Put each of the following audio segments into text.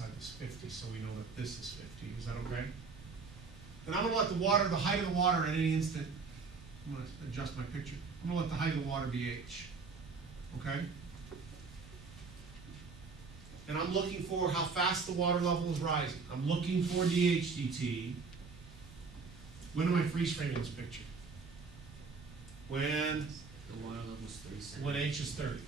outside is 50, so we know that this is 50. Is that okay? And I'm going to let the water, the height of the water at any instant, I'm going to adjust my picture. I'm going to let the height of the water be h. Okay? And I'm looking for how fast the water level is rising. I'm looking for dH dt. When am I freeze framing this picture? When The water level is 30 centimeters. when h is 30. Okay.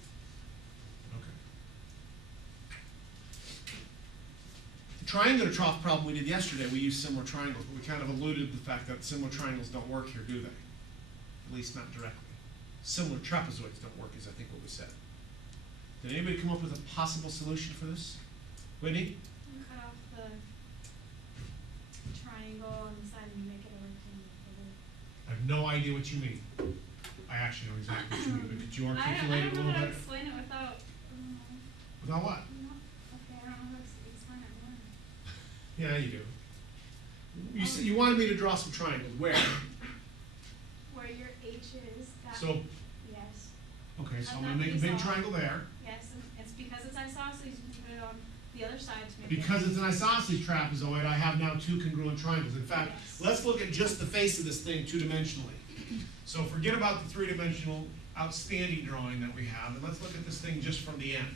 The triangular trough problem we did yesterday, we used similar triangles, but we kind of alluded to the fact that similar triangles don't work here, do they? At least not directly. Similar trapezoids don't work, is I think what we said. Did anybody come up with a possible solution for this? Whitney? You cut off the triangle on the side and make it a rectangle. I have no idea what you mean. I actually know exactly what you mean, but could you articulate it a I don't know little how to better? explain it without. Without what? Okay, I don't know how to explain it more. Yeah, you do. You said you wanted me to draw some triangles. Where? Where your H is. That, So, yes. okay, so I'm And going to make a that big piece off. triangle there. Yes, and it's because it's isosceles, you can put it on the other side to make Because it. it's an isosceles trapezoid, I have now two congruent triangles. In fact, Yes. let's look at just the face of this thing two-dimensionally. So forget about the three-dimensional outstanding drawing that we have, and let's look at this thing just from the end.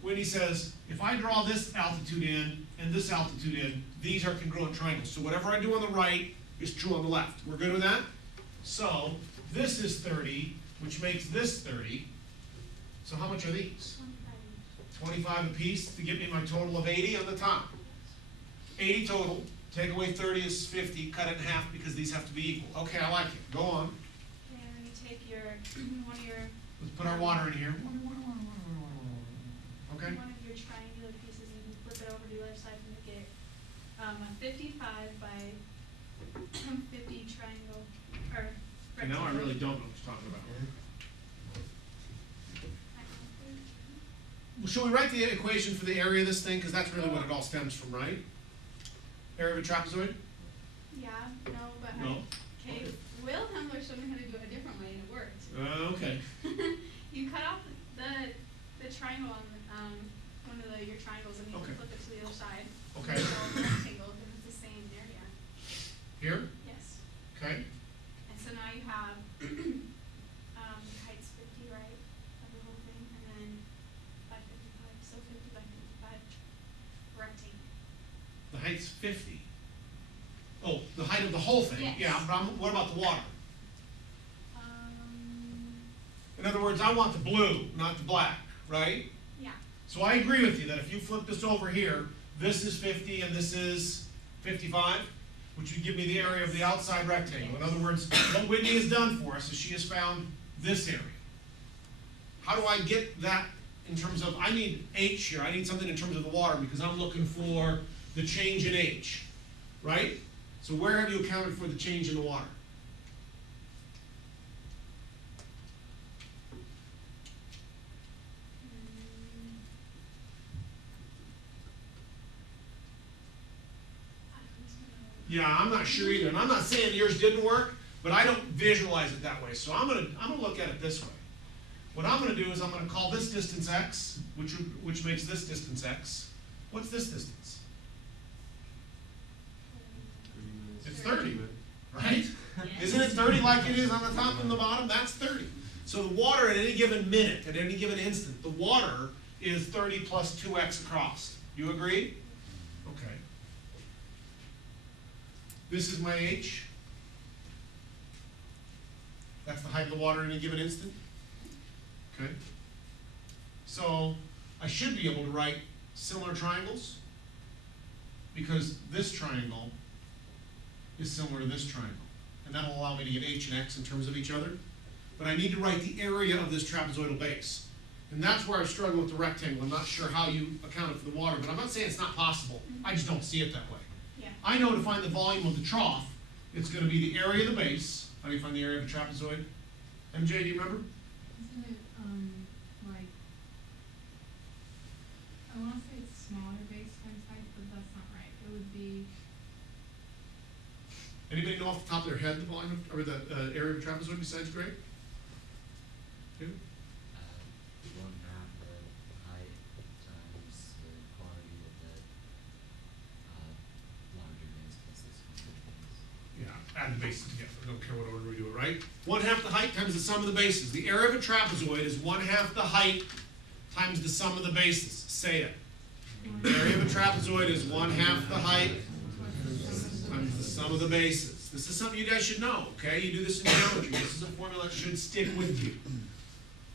When he says, if I draw this altitude in and this altitude in, these are congruent triangles. So whatever I do on the right is true on the left. We're good with that? So this is 30, which makes this 30. So how much are these? 25 apiece to give me my total of 80 on the top. 80 total. Take away 30 is 50. Cut it in half because these have to be equal. Okay, I like it. Go on. And then you take your, one of your, Let's put our water in here. Okay. one of your triangular pieces and you flip it over to the other side to make it a 55 by 50 triangle, or Okay, now I rectangle. really don't know what you're talking about. Well, shall we write the equation for the area of this thing? Because that's really what it all stems from, right? Area of a trapezoid? Yeah, no, but No. okay, Will Hemler showed me how to do it a different way and it worked. Okay. You cut off the triangle on one of your triangles and you Okay. flip it to the other side. Okay. It's all rectangle because it's the same area. Here? Yes. Okay. And so now you have the height's 50, right, of the whole thing, and then by 55, so 50 by 55 rectangle. The height's 50. Oh, the height of the whole thing? Yes. Yeah, but what about the water? Um, In other words, I want the blue, not the black, right? yeah. So I agree with you that if you flip this over here, this is 50 and this is 55, which would give me the area of the outside rectangle. In other words, what Whitney has done for us is she has found this area. How do I get that in terms of, I need H here, I need something in terms of the water because I'm looking for the change in H, right? So where have you accounted for the change in the water? Yeah, I'm not sure either, and I'm not saying yours didn't work, but I don't visualize it that way. So I'm gonna look at it this way. What I'm gonna do is I'm gonna call this distance x, which makes this distance x. What's this distance? It's 30, right? Isn't it 30 like it is on the top and the bottom? That's 30. So the water at any given minute, at any given instant, the water is 30 plus 2x across. You agree? Okay. This is my H. That's the height of the water at any given instant. Okay. So I should be able to write similar triangles because this triangle is similar to this triangle. And that'll allow me to get H and X in terms of each other. But I need to write the area of this trapezoidal base. And that's where I struggle with the rectangle. I'm not sure how you accounted for the water, but I'm not saying it's not possible. I just don't see it that way. Yeah. I know to find the volume of the trough, it's going to be the area of the base. How do you find the area of a trapezoid? MJ, do you remember? Isn't it, like, I want to say it's smaller base times height, but that's not right. It would be, Anybody know off the top of their head the volume of, or the area of a trapezoid besides Greg? Who? 1/2 the height times the quantity of I don't care what order we do it, right? 1/2 the height times the sum of the bases. The area of a trapezoid is 1/2 the height times the sum of the bases. Say it. The area of a trapezoid is 1/2 the height times the sum of the bases. This is something you guys should know, okay? You do this in geometry. This is a formula that should stick with you.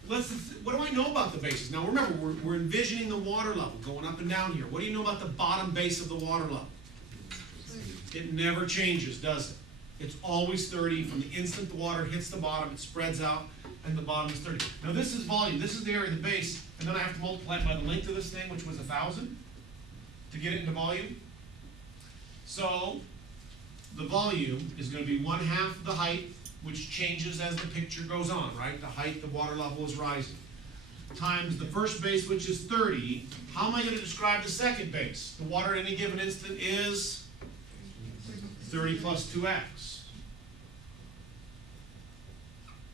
What do I know about the bases? Now remember, we're envisioning the water level going up and down here. What do you know about the bottom base of the water level? It never changes, does it? It's always 30. From the instant the water hits the bottom, it spreads out, and the bottom is 30. Now this is volume. This is the area of the base, and then I have to multiply it by the length of this thing, which was 1,000, to get it into volume. So the volume is going to be 1/2 the height, which changes as the picture goes on, right? The height, the water level is rising. Times the first base, which is 30. How am I going to describe the second base? The water at any given instant is 30 plus 2x.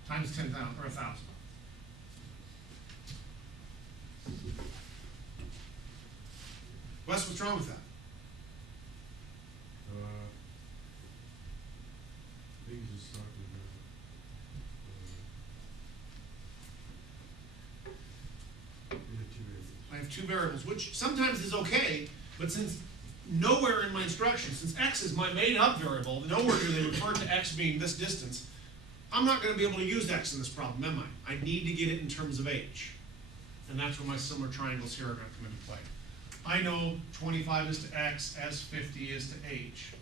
Times 10,000, or 1,000. Wes, what's wrong with that? I think you just talking about, you have two variables. I have two variables, which sometimes is okay, but since nowhere in my instructions, since x is my made-up variable, nowhere do they refer to x being this distance, I'm not going to be able to use x in this problem, am I? I need to get it in terms of h. And that's where my similar triangles here are going to come into play. I know 25 is to x as 50 is to h.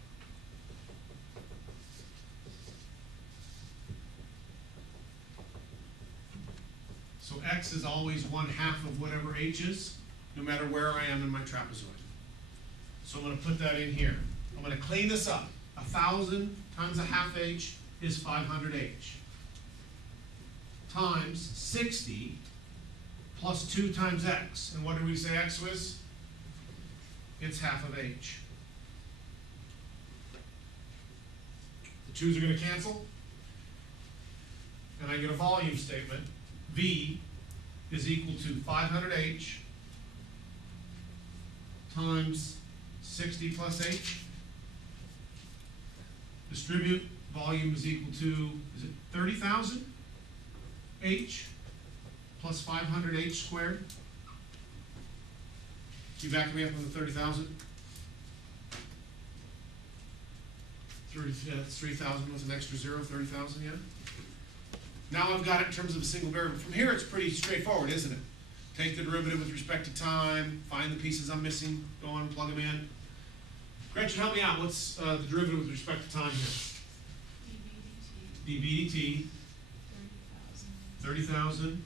So x is always 1/2 of whatever h is, no matter where I am in my trapezoid. So I'm going to put that in here. I'm going to clean this up. 1,000 times 1/2 h is 500 h. Times 60 plus 2 times x. And what did we say x was? It's 1/2 of h. The 2's are going to cancel. And I get a volume statement. V is equal to 500h times 60 plus h. Distribute, volume is equal to, is it 30,000 h plus 500h squared? You backing me up on the 30,000? 30, yeah, that's 3,000 with an extra 0, 30,000, yeah? Now I've got it in terms of a single variable. From here it's pretty straightforward, isn't it? Take the derivative with respect to time, find the pieces I'm missing, go on, plug them in. Gretchen, help me out. What's the derivative with respect to time here? dv dt, 30,000.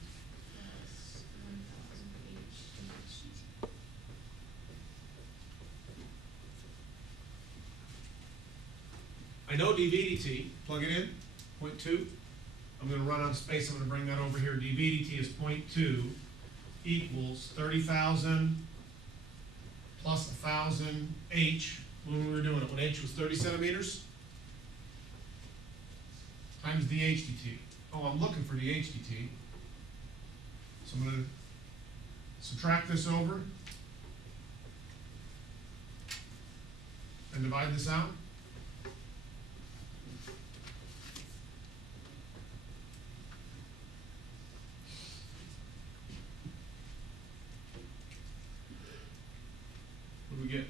I know dv dt, plug it in, 0.2. I'm going to run out of space, I'm going to bring that over here. dv dt is 0.2 equals 30,000 plus 1,000 h, when we were doing it, when h was 30 centimeters, times dh dt. Oh, I'm looking for dh dt. So I'm going to subtract this over and divide this out. What do we get?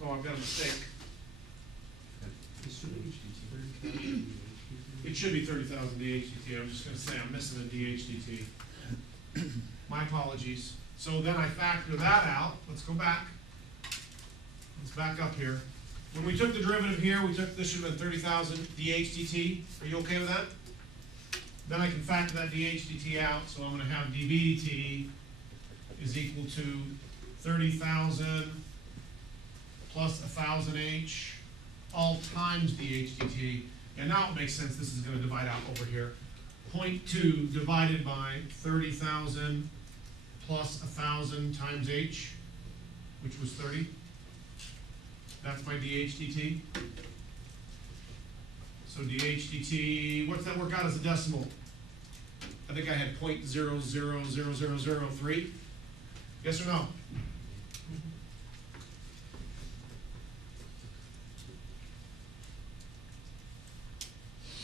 Oh, I've got a mistake. It should be 30,000 dHdt. I'm just going to say I'm missing a dHdt. My apologies. So then I factor that out. Let's go back. Let's back up here. When we took the derivative here, we took, this should have been 30,000 dHdt. Are you okay with that? Then I can factor that dHdt out, so I'm going to have dVdt is equal to 30,000 plus 1,000h all times dHdt. And now it makes sense, this is going to divide out over here. 0.2 divided by 30,000 plus 1,000 times h, which was 30. That's my dHdt. So dHdt, what's that work out as a decimal? I think I had 0.000003. Yes or no?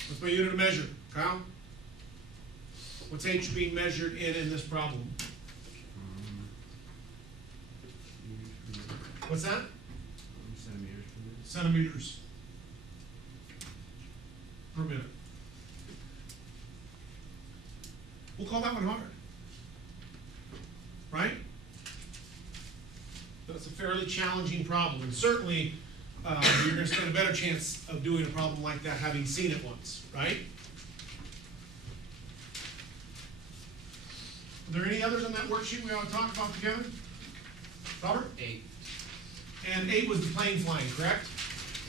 What's my unit of measure? Kyle? What's h being measured in this problem? Meters per minute. What's that? Centimeters per minute. Centimeters per minute. We'll call that one hard. Right? That's a fairly challenging problem, and certainly you're going to stand a better chance of doing a problem like that having seen it once, right? Are there any others on that worksheet we ought to talk about together? Robert? 8. And 8 was the plane flying, correct?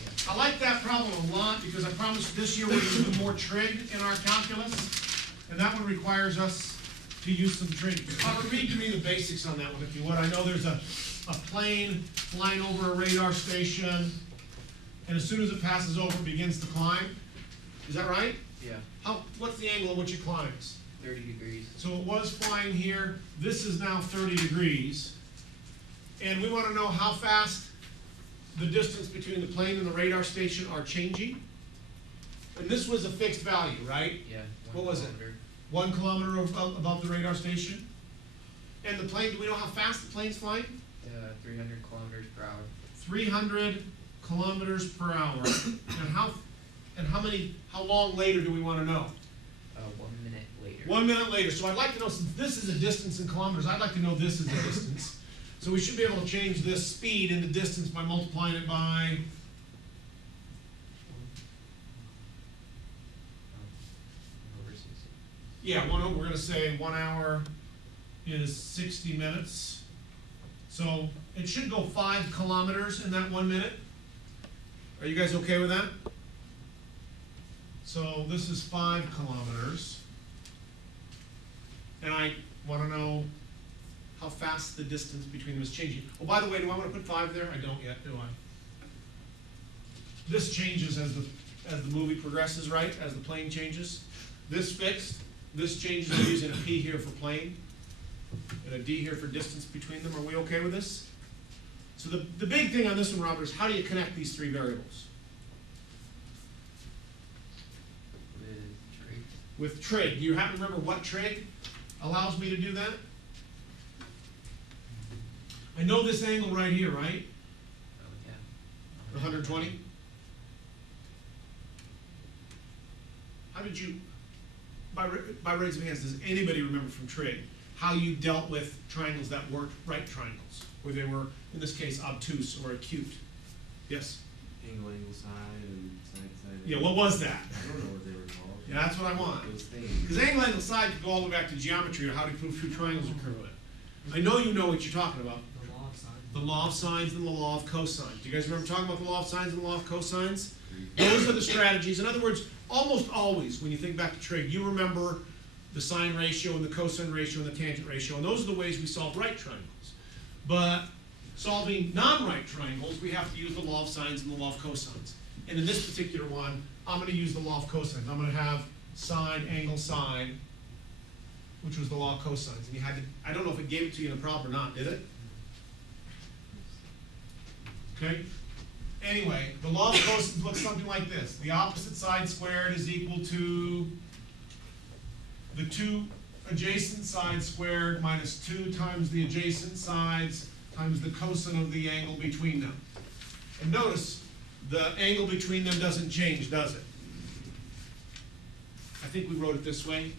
Yeah. I like that problem a lot because I promised this year we're going to do more trig in our calculus, and that one requires us to use some trig. Read to me the basics on that one if you would. I know there's a plane flying over a radar station, and as soon as it passes over, it begins to climb. Is that right? Yeah. What's the angle at which it climbs? 30 degrees. So it was flying here. This is now 30 degrees. And we want to know how fast the distance between the plane and the radar station are changing. And this was a fixed value, right? Yeah. What was it? 1 kilometer above the radar station. And the plane, do we know how fast the plane's flying? 300 kilometers per hour. 300 kilometers per hour. And how long later do we want to know? 1 minute later. 1 minute later. So I'd like to know, since this is a distance in kilometers, I'd like to know this is a distance. So we should be able to change this speed into distance by multiplying it by, yeah, we're going to say 1 hour is 60 minutes. So it should go 5 kilometers in that 1 minute. Are you guys okay with that? So this is 5 kilometers. And I want to know how fast the distance between them is changing. Oh, by the way, do I want to put 5 there? I don't yet, do I? This changes as the movie progresses, right? As the plane changes. This fixed. This changes. I'm using a P here for plane and a D here for distance between them. Are we okay with this? So the big thing on this one, Robert, is how do you connect these 3 variables? With trig. With trig. Do you happen to remember what trig allows me to do that? I know this angle right here, right? Oh, yeah. 120? How did you, by raise of hands, does anybody remember from trig how you dealt with triangles that weren't right triangles? Where they were, in this case, obtuse or acute? Yes? Angle, side, and side. Yeah, what was that? I don't know what they were called. Yeah, that's what I want. Those things. Because angle, side could go all the way back to geometry or how to prove two triangles are congruent. I know you know what you're talking about. The law of sine. The law of sines and the law of cosines. Do you guys remember talking about the law of sines and the law of cosines? Those are the strategies. In other words, almost always, when you think back to trig, you remember the sine ratio and the cosine ratio and the tangent ratio, and those are the ways we solve right triangles. But solving non-right triangles, we have to use the law of sines and the law of cosines. And in this particular one, I'm going to use the law of cosines. I'm going to have sine, angle, sine, which was the law of cosines. And you had to, I don't know if it gave it to you in the problem or not, did it? Okay? Anyway, the law of cosines looks something like this. The opposite side squared is equal to the 2 adjacent sides squared minus 2 times the adjacent sides times the cosine of the angle between them. And notice, the angle between them doesn't change, does it? I think we wrote it this way.